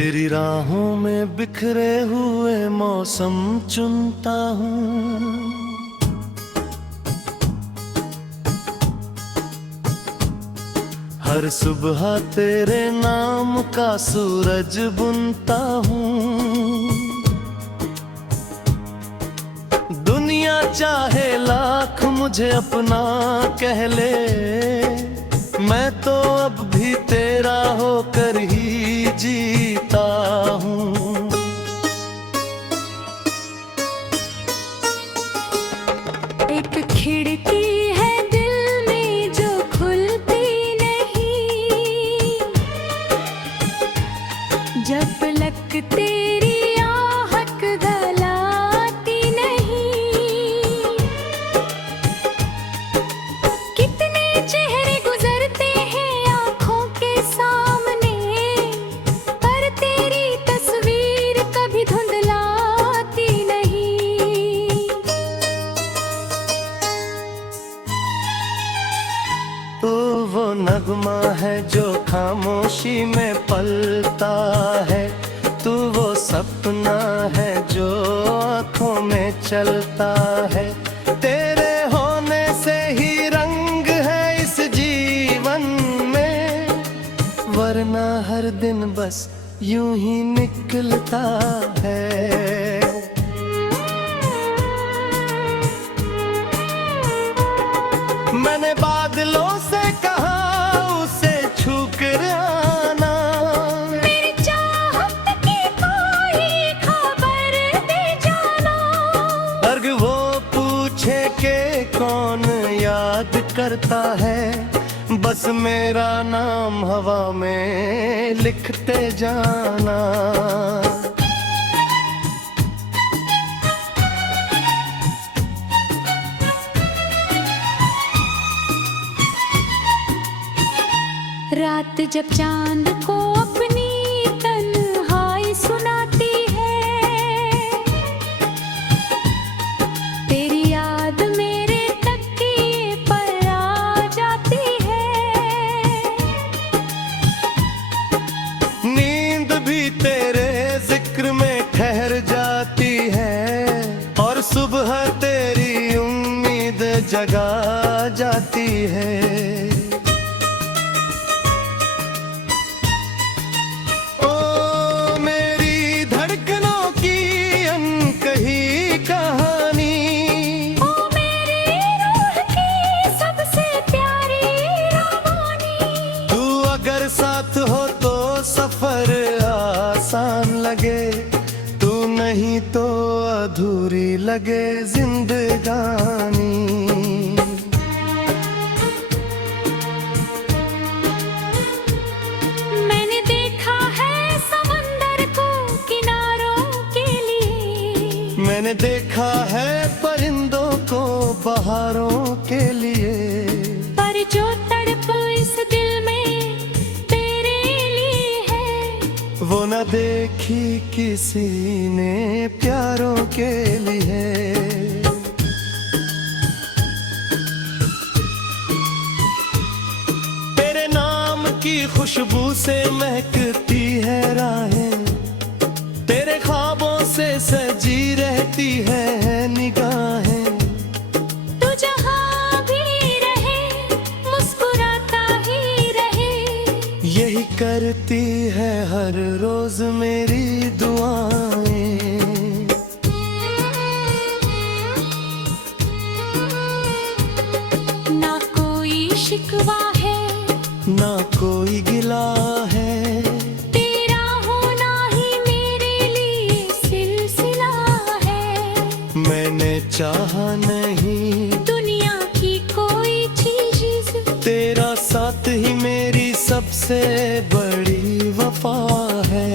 तेरी राहों में बिखरे हुए मौसम चुनता हूँ। हर सुबह तेरे नाम का सूरज बुनता हूँ। दुनिया चाहे लाख मुझे अपना कह ले, मैं तो अब भी तेरा होकर ही जीता हूँ। एक खिड़की है दिल में जो खुलती नहीं, जब तक तेरी आहट गलाती नहीं। कितने चेहरे गुजरते हैं आँखों के सामने, पर तेरी तस्वीर कभी धुंधलाती नहीं। तू वो नगमा है जो खामोशी में पलता है, तू वो सपना है जो आँखों में चलता है। तेरे होने से ही रंग है इस जीवन में, वरना हर दिन बस यूं ही निकलता है। मैंने बादलों से कहा उसे छू कर आना, मेरी चाहत की कोई खबर दे जाना। अर्ग वो पूछे के कौन याद करता है, बस मेरा नाम हवा में लिखते जाना। रात जब चांद को अपनी तन्हाई सुनाती है, तेरी याद मेरे तकिए पर आ जाती है। नींद भी तेरे जिक्र में ठहर जाती है, और सुबह तेरी उम्मीद जगा जाती है। साथ हो तो सफर आसान लगे, तू नहीं तो अधूरी लगे जिंदगानी। मैंने देखा है समंदर को किनारों के लिए, मैंने देखा है परिंदों को बहारों के लिए, पर जो तड़प इस दिल में वो न देखी किसी ने प्यारों के लिए। तेरे नाम की खुशबू से महकती है राहें, तेरे ख्वाबों से सजी रहती है निगाहें। तू जहाँ भी रहे मुस्कुराता ही रहे, यही करती है हर रोज मेरी दुआएं। ना कोई शिकवा है ना कोई गिला है, तेरा होना ही मेरे लिए सिलसिला है। मैंने चाहा नहीं दुनिया की कोई चीज, तेरा साथ ही मेरी सबसे बड़ी वफा है।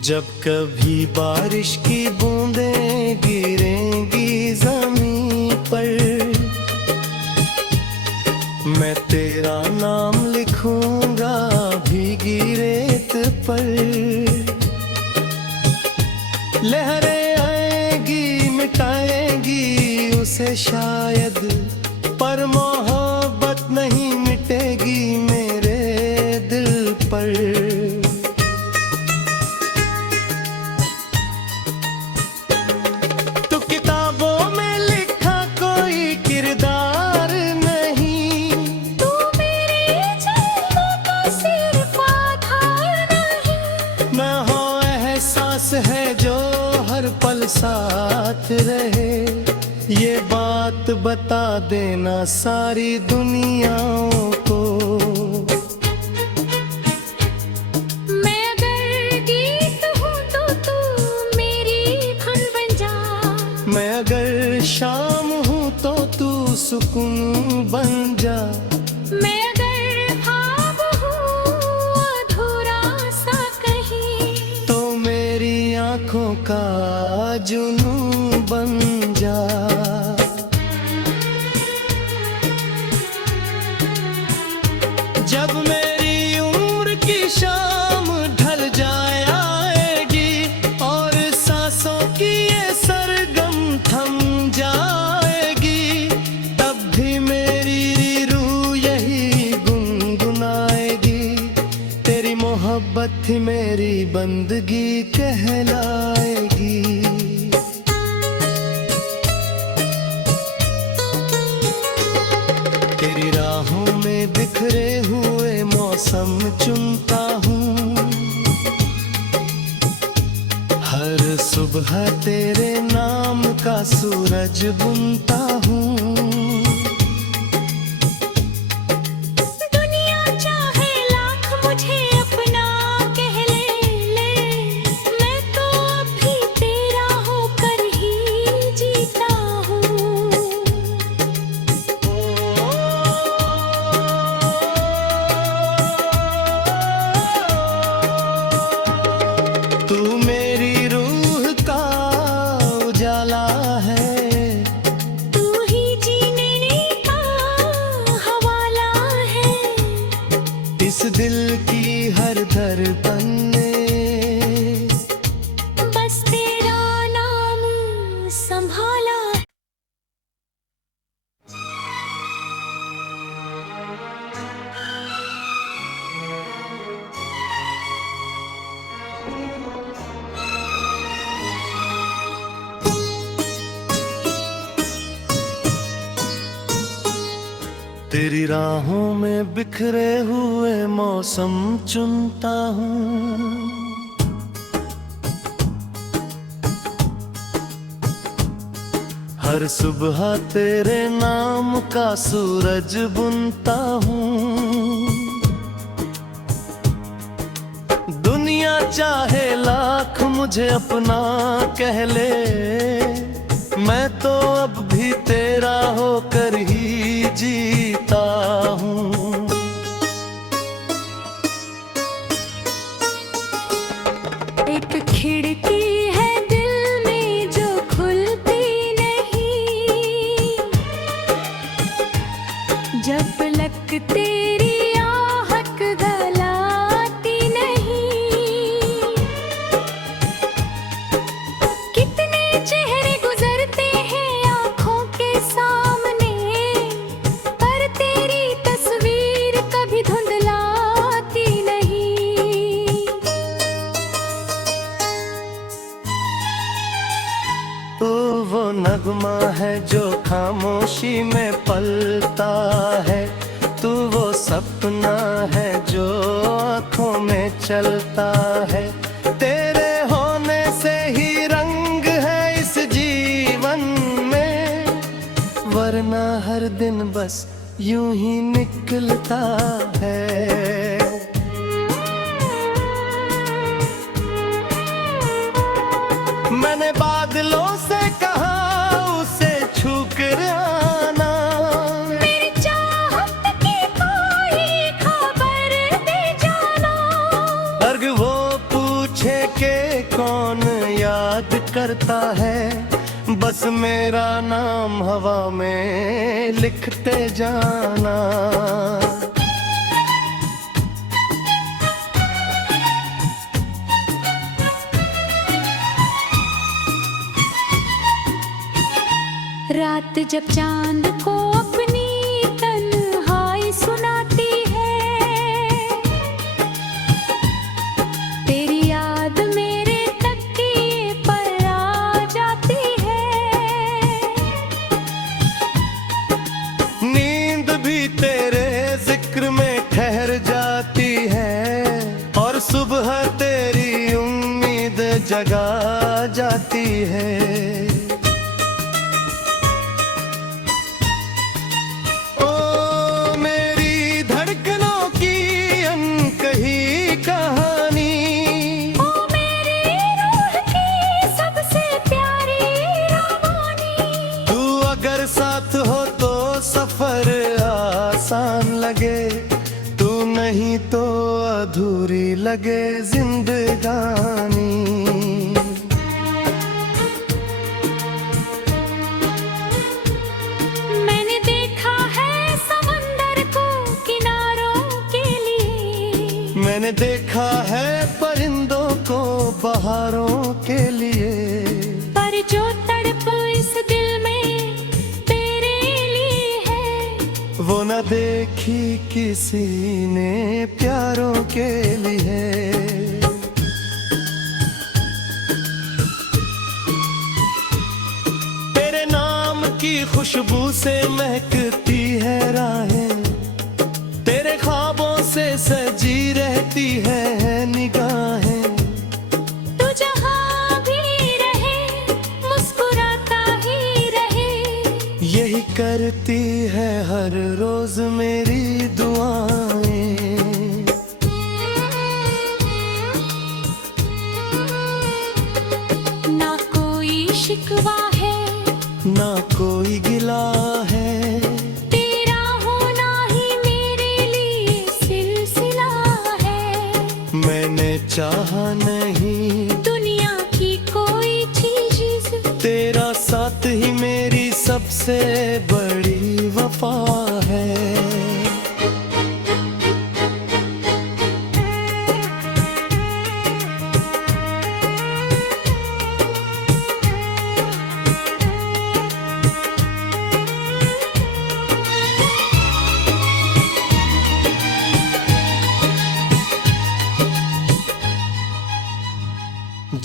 जब कभी बारिश की बूंदें गिरेंगी जमीन पर, पाएगी उसे शायद, पर मोहब्बत नहीं मिटेगी मेरे दिल पर। तू किताबों में लिखा कोई किरदार नहीं, तू मेरे जन्म का सिर्फ आधार नहीं। मैं हो एहसास है जो हर पल साथ रहे। ये बात बता देना सारी दुनियाओं को। मैं अगर गीत हूँ तो तू मेरी धुन बन जा। मैं अगर शाम हूँ तो तू सुकून बन जा। मैं अगर ख्वाब हूँ अधूरा सा कहीं, तो मेरी आँखों का जुनून बन जा। जब मेरी उम्र की शाम ढल जाए आएगी और सांसों की ये सरगम थम जाएगी, तब भी मेरी रूह यही गुनगुनाएगी। तेरी मोहब्बत ही मेरी बंदगी कहलाएगी। तेरी राहों में बिखरे हुए मौसम चुनता हूँ, हर सुबह तेरे नाम का सूरज बुनता हूँ। दुनिया चाहे लाख मुझे अपना कह ले, मैं तो अब भी तेरा होकर ही जीता हूँ। तू मेरी रूह का उजाला है, तू ही जीने का हवाला है। इस दिल की हर धड़कन में बस तेरा नाम संभाला। तेरी राहों में बिखरे हुए मौसम चुनता हूँ, हर सुबह तेरे नाम का सूरज बुनता हूँ। दुनिया चाहे लाख मुझे अपना कह ले, मैं तो अब भी तेरा होकर ही जीता हूँ। एक खिड़की है दिल में जो खुलती नहीं, जब तक तेरी आहट गलाती नहीं। कितने चेहरे गुजरते हैं आँखों के सामने, पर तेरी तस्वीर कभी धुंधलाती नहीं। तू वो नगमा है जो खामोशी में पलता है, तू वो सपना है जो आँखों में चलता है। तेरे होने से ही रंग है इस जीवन में, वरना हर दिन बस यूं ही निकलता है। मैंने बादलों से कहा उसे छू कर आना, मेरी चाहत की कोई खबर दे जाना। अर्ग वो पूछे के कौन याद करता है, बस मेरा नाम हवा में लिखते जाना। रात जब चांद को अपनी तन्हाई सुनाती है, तेरी याद मेरे तकिए पर आ जाती है। नींद भी तेरे जिक्र में ठहर जाती है, और सुबह तेरी उम्मीद जगा जाती है। साथ हो तो सफर आसान लगे, तू नहीं तो अधूरी लगे जिंदगानी। मैंने देखा है समंदर को किनारों के लिए, मैंने देखा है परिंदों को बहारों के लिए, पर जो तड़प इस दिल में वो न देखी किसी ने प्यारों के लिए। तेरे नाम की खुशबू से महकती है राहें, तेरे ख्वाबों से सजी रहती है निगाहें। तू जहाँ भी रहे मुस्कुराता ही रहे, यही करती है हर रोज मेरी दुआएं। ना कोई शिकवा है, ना कोई गिला है, तेरा होना ही मेरे लिए सिलसिला है। मैंने चाहा नहीं दुनिया की कोई चीज, तेरा साथ ही मेरी सबसे बड़ी वफा है।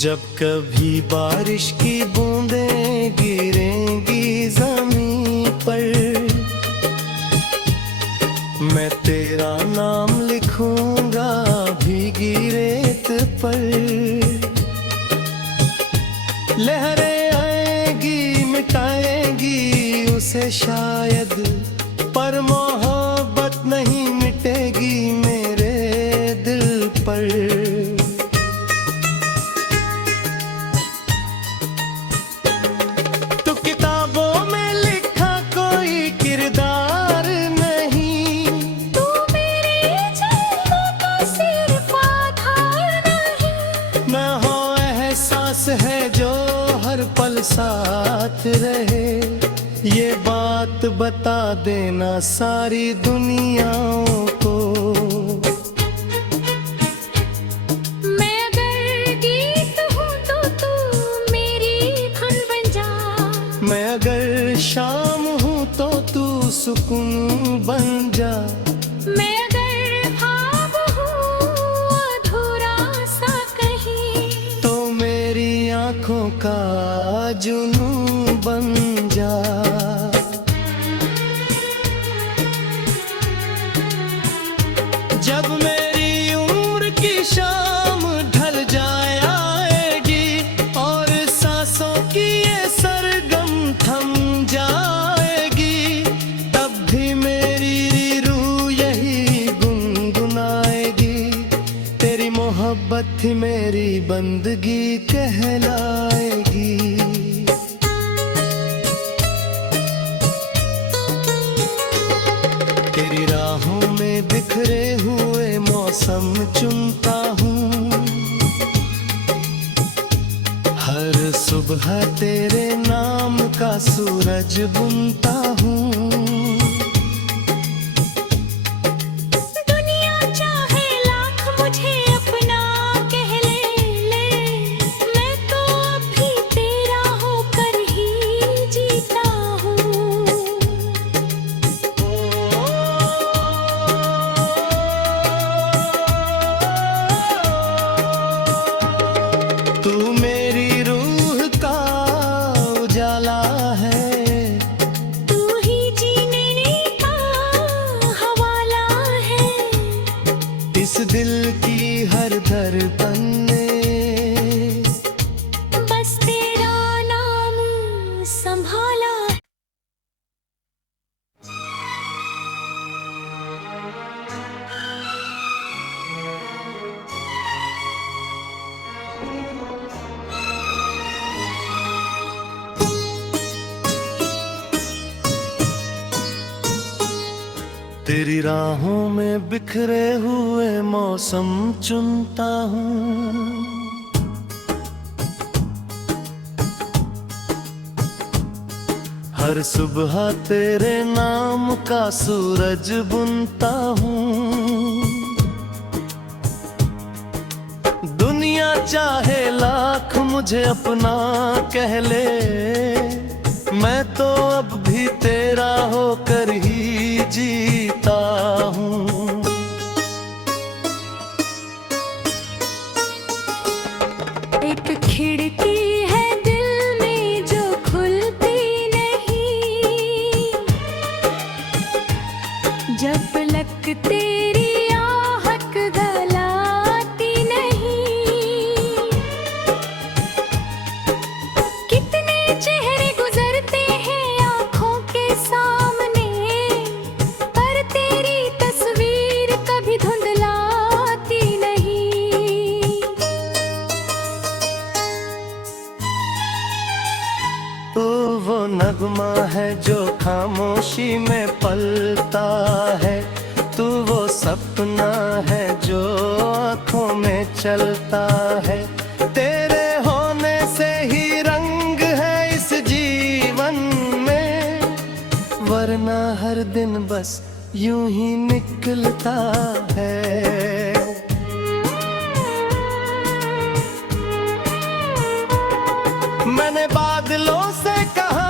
जब कभी बारिश की बूंदें गिरेंगी ज़मीं पर, मैं तेरा नाम लिखूंगा भीगी रेत पर। लहरें आएंगी मिटाएंगी उसे शायद, पर मोहब्बत नहीं मिटेगी मेरे दिल पर। है जो हर पल साथ रहे, ये बात बता देना सारी दुनियाओं को। मैं अगर गीत हूँ तो तू मेरी धुन बन जा, मैं अगर शाम हूँ तो तू सुकून बन जा। मैं अगर ख्वाब हूँ अधूरा सा कहीं, तो मेरी आँखों का जुनून बन जा। जब मेरी उम्र की शाम ढल जाए आएगी, और सांसों की ये सरगम थम जाएगी, तब भी मेरी रूह यही गुनगुनाएगी। तेरी मोहब्बत ही मेरी बंदगी कहलाएगी। तेरी राहों में बिखरे हुए मौसम चुनता हूँ, हर सुबह तेरे नाम का सूरज बुनता हूँ। दुनिया चाहे लाख मुझे अपना कह ले, मैं तो अभी तेरा होकर ही जीता दिल की हर धड़कन ने बस तेरा नाम संभाला। तेरी राहों में बिखरे हुए मौसम चुनता हूँ, हर सुबह तेरे नाम का सूरज बुनता हूँ। दुनिया चाहे लाख मुझे अपना कह ले, मैं तो अब भी तेरा होकर ही जीता हूँ। एक खिड़की है दिल में जो खुलती नहीं, जब तक तेरी आहट गलाती नहीं। कितने चेहरे गुजरते हैं आँखों के सामने, पर तेरी तस्वीर कभी धुंधलाती नहीं। तो वो नगमा है जो खामोशी में पलता है, तू वो सपना है जो आँखों में चलता है। तेरे होने से ही रंग है इस जीवन में, वरना हर दिन बस यूं ही निकलता है। मैंने बादलों से कहा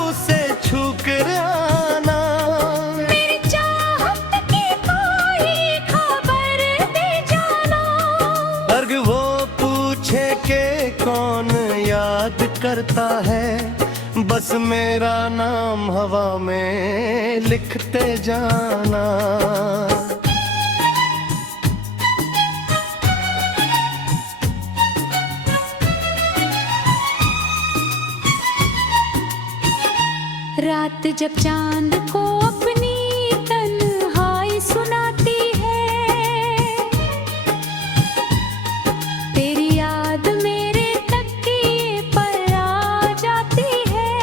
उसे छू कर आना, मेरी चाहत की कोई खबर दे जाना। अर्ग वो पूछे के कौन याद करता है, बस मेरा नाम हवा में लिखते जाना। रात जब चांद को अपनी तन्हाई सुनाती है, तेरी याद मेरे तकिए पर आ जाती है।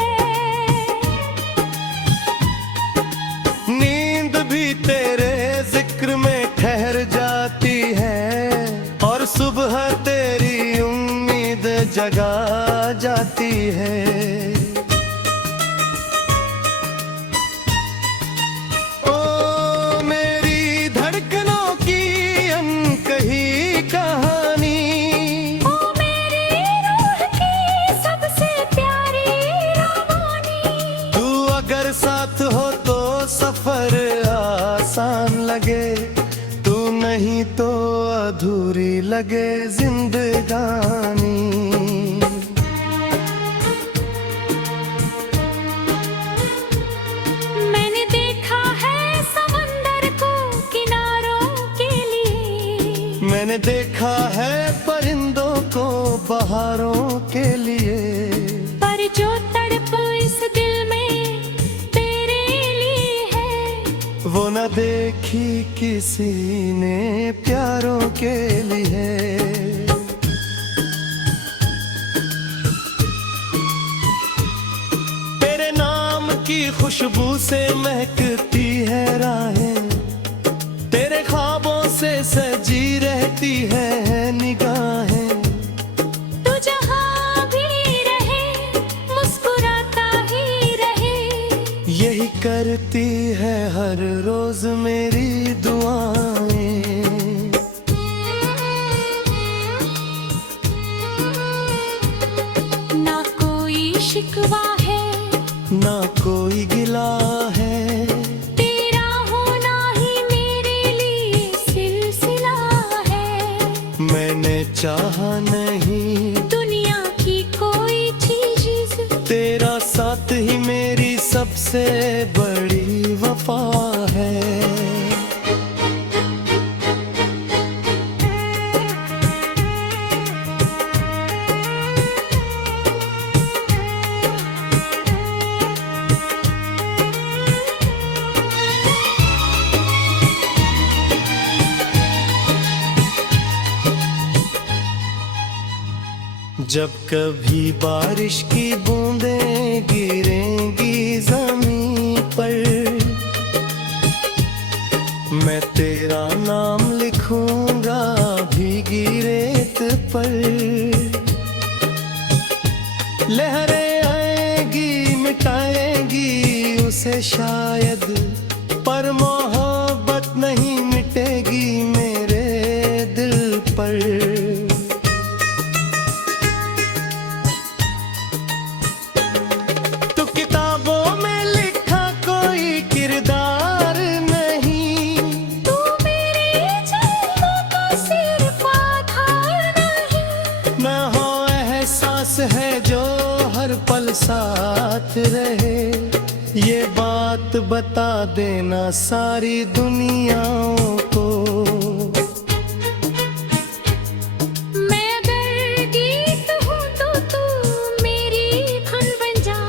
नींद भी तेरे जिक्र में ठहर जाती है, और सुबह तेरी उम्मीद जगा जाती है। साथ हो तो सफर आसान लगे, तू नहीं तो अधूरी लगे जिंदगानी। मैंने देखा है समंदर को किनारों के लिए, मैंने देखा है परिंदों को बहारों के लिए, पर जो तड़प इस दिल में वो न देखी किसी ने प्यारों के लिए। तेरे नाम की खुशबू से महकती है राहें, तेरे ख्वाबों से सजी रहती है निगाहें। तू जहाँ भी रहे मुस्कुराता ही रहे, यही करती है हर रोज मेरी दुआएं। ना कोई शिकवा है ना कोई गिला है, तेरा होना ही मेरे लिए सिलसिला है। मैंने चाहा नहीं दुनिया की कोई चीज, तेरा साथ ही मेरी सबसे बड़ी वफा है। जब कभी बारिश की बूंदें गिरेंगी जमीन पर, मैं तेरा नाम लिखूंगा भीगी रेत पर। लहरें आएंगी मिटाएंगी उसे शायद, पर मोहब्बत नहीं मिटेगी मेरे दिल पर। तू किताबों में लिखा कोई किरदार नहीं, तू मेरे जन्म का सिर्फ आधार नहीं। मैं हो एहसास है जो हर पल साथ रहे। ये बात बता देना सारी दुनियाओं को। मैं अगर गीत हूँ तो तू मेरी धुन बन जा।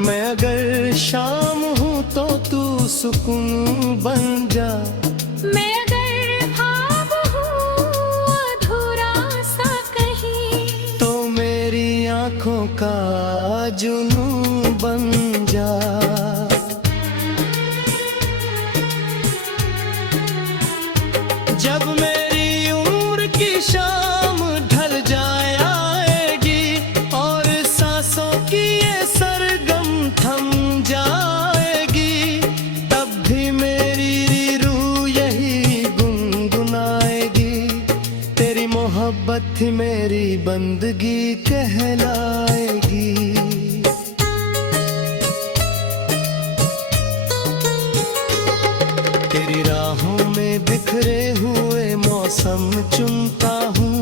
मैं अगर शाम हूँ तो तू सुकून बन जा। मैं अगर ख्वाब हूँ अधूरा सा कहीं, तो मेरी आँखों का जुनून बन जा। जब मेरी उम्र की शाम ढल जाए आएगी और सांसों की ये सरगम थम जाएगी, तब भी मेरी रूह यही गुनगुनाएगी। तेरी मोहब्बत ही मेरी बंदगी कहलाएगी। तेरी राहों में बिखरे हुए मौसम चुनता हूँ,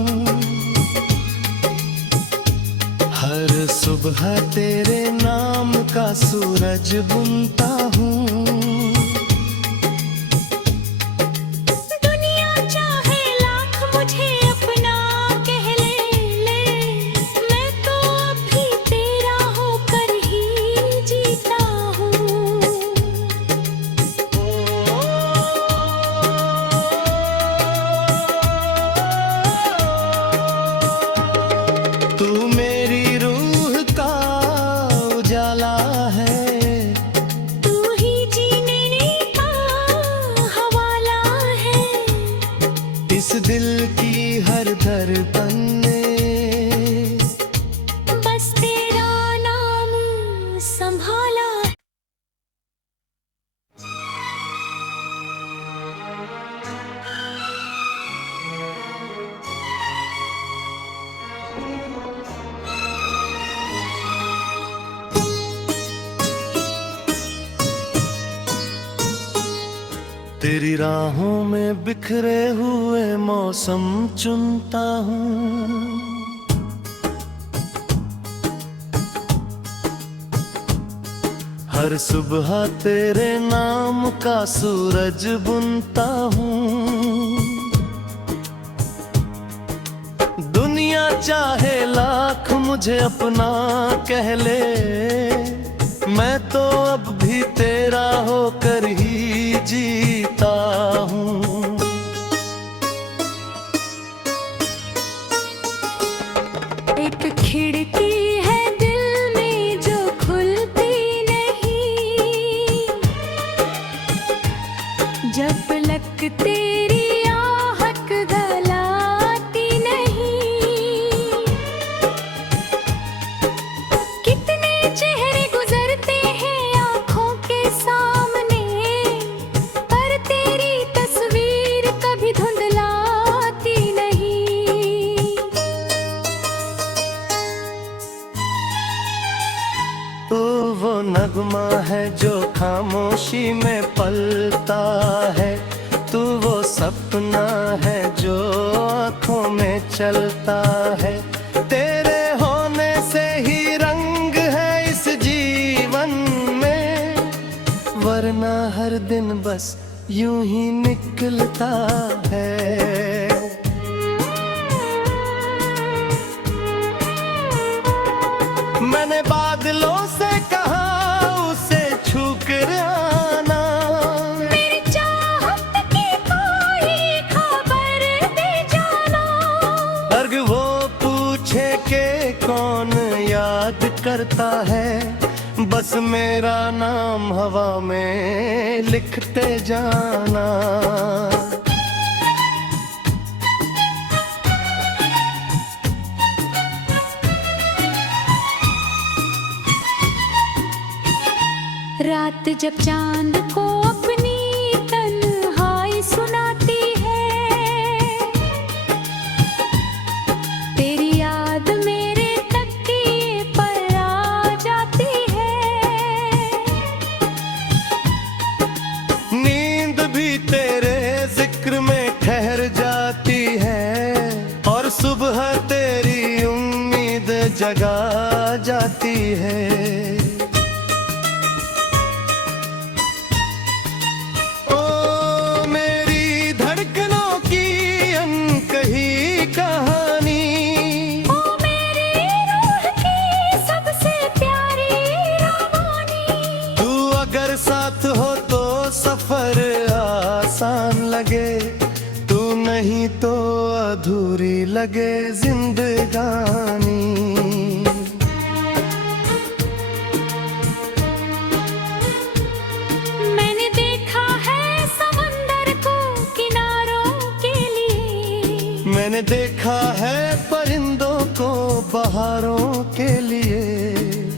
हर सुबह तेरे नाम का सूरज बुनता हूँ। दुनिया चाहे लाख मुझे अपना कह ले, मैं तो अब भी तेरा होकर ही जीता हूँ। तू मेरी रूह का उजाला है, तू ही जीने का हवाला है। इस दिल की हर धड़कन में बस तेरा नाम संभाला। तेरी राहों में बिखरे हुए मौसम चुनता हूँ, हर सुबह तेरे नाम का सूरज बुनता हूँ। दुनिया चाहे लाख मुझे अपना कह ले, मैं तो अब भी तेरा होकर ही जीता हूँ। एक खिड़की है दिल में जो खुलती नहीं, जब तक तेरी आहट गलाती नहीं। कितने चेहरे गुजरते हैं आँखों के सामने, पर तेरी तस्वीर कभी धुंधलाती नहीं। तू वो नगमा है जो खामोशी में पलता है, तू वो सपना है जो आँखों में चलता है। तेरे होने से ही रंग है इस जीवन में, वरना हर दिन बस यूं ही निकलता है। मैंने बादलों से कहा उसे छू कर आना, मेरी चाहत की कोई खबर दे जाना। अर्ग वो पूछे के करता है, बस मेरा नाम हवा में लिखते जाना। रात जब चांद को अपनी तन्हाई सुनाती है, तेरी याद मेरे तकिए पर आ जाती है। नींद भी तेरे जिक्र में ठहर जाती है, और सुबह तेरी उम्मीद जगा जाती है। साथ हो तो सफर आसान लगे, तू नहीं तो अधूरी लगे जिंदगानी। मैंने देखा है समंदर को किनारों के लिए, मैंने देखा है परिंदों को बहारों के लिए,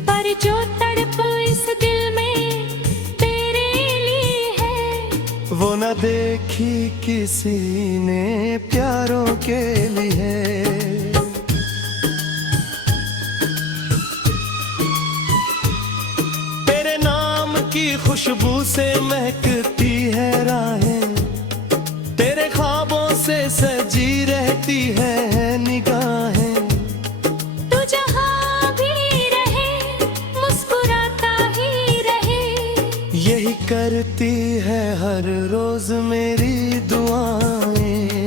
पर जो तड़प इस दिल में वो न देखी किसी ने प्यारों के लिए। तेरे नाम की खुशबू से महकती है राहें, तेरे ख्वाबों से सजी रहती है निगाहें। तू जहाँ भी रहे मुस्कुराता ही रहे, यही करती है हर रोज मेरी दुआएं।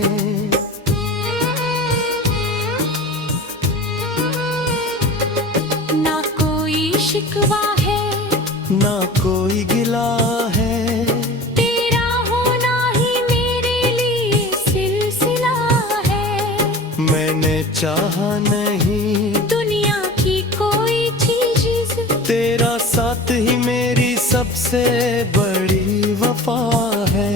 ना कोई शिकवा है, ना कोई गिला है, तेरा होना ही मेरे लिए सिलसिला है। मैंने चाहा नहीं दुनिया की कोई चीज, तेरा साथ ही मेरी सबसे बड़ी वफा है।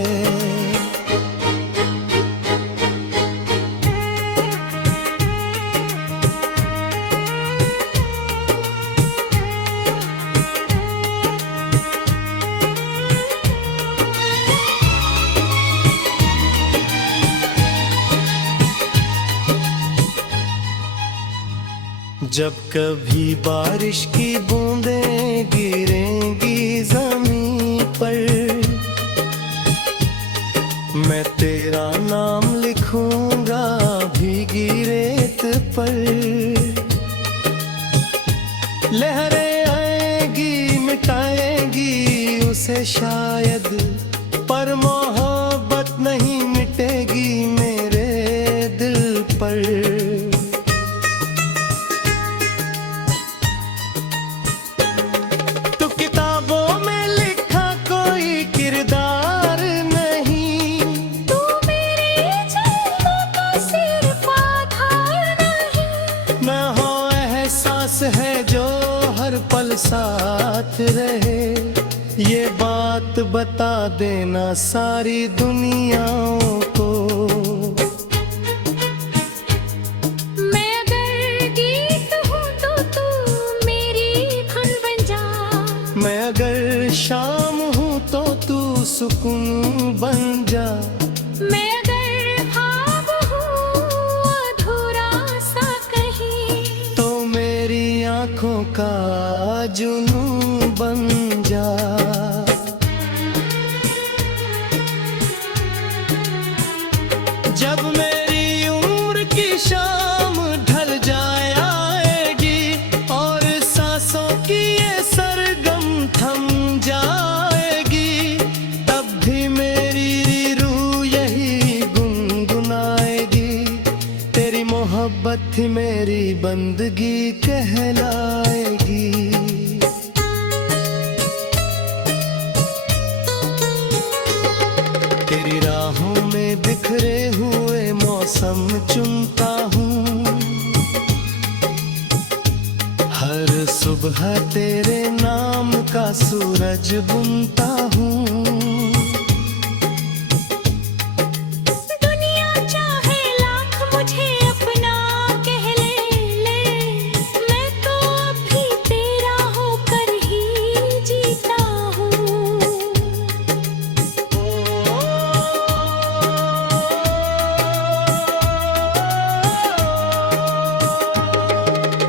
जब कभी बारिश की बूंदें गिरेंगी ज़मीं पर, मैं तेरा नाम लिखूंगा भीगी रेत पर। लहरें आएंगी मिटाएंगी उसे शायद, पर मोहब्बत नहीं मिटेगी मेरे दिल पर। है जो हर पल साथ रहे, ये बात बता देना सारी दुनियाओं को। मैं अगर गीत हूँ तो तू मेरी धुन बन जा, मैं अगर शाम हूँ तो तू सुकून बन जा। मैं अगर ख्वाब हूँ अधूरा सा कहीं, तो मेरी आँखों का जुनून बन जा। जब मेरी उम्र की शाम ढल जाए आएगी, और सांसों की ये सरगम थम जाएगी, तब भी मेरी रूह यही गुनगुनाएगी। तेरी मोहब्बत ही मेरी बंदगी कहलाएगी। तेरी राहों में बिखरे हुए मौसम चुनता हूँ, हर सुबह सुबह तेरे नाम का सूरज बुनता हूँ। दुनिया चाहे लाख मुझे अपना कह ले, मैं तो अभी तेरा होकर ही जीता हूँ।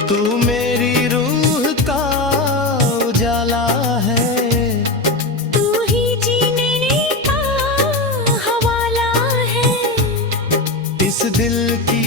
तू मेरी रूह का उजाला है, तू ही जीने का हवाला है। इस दिल की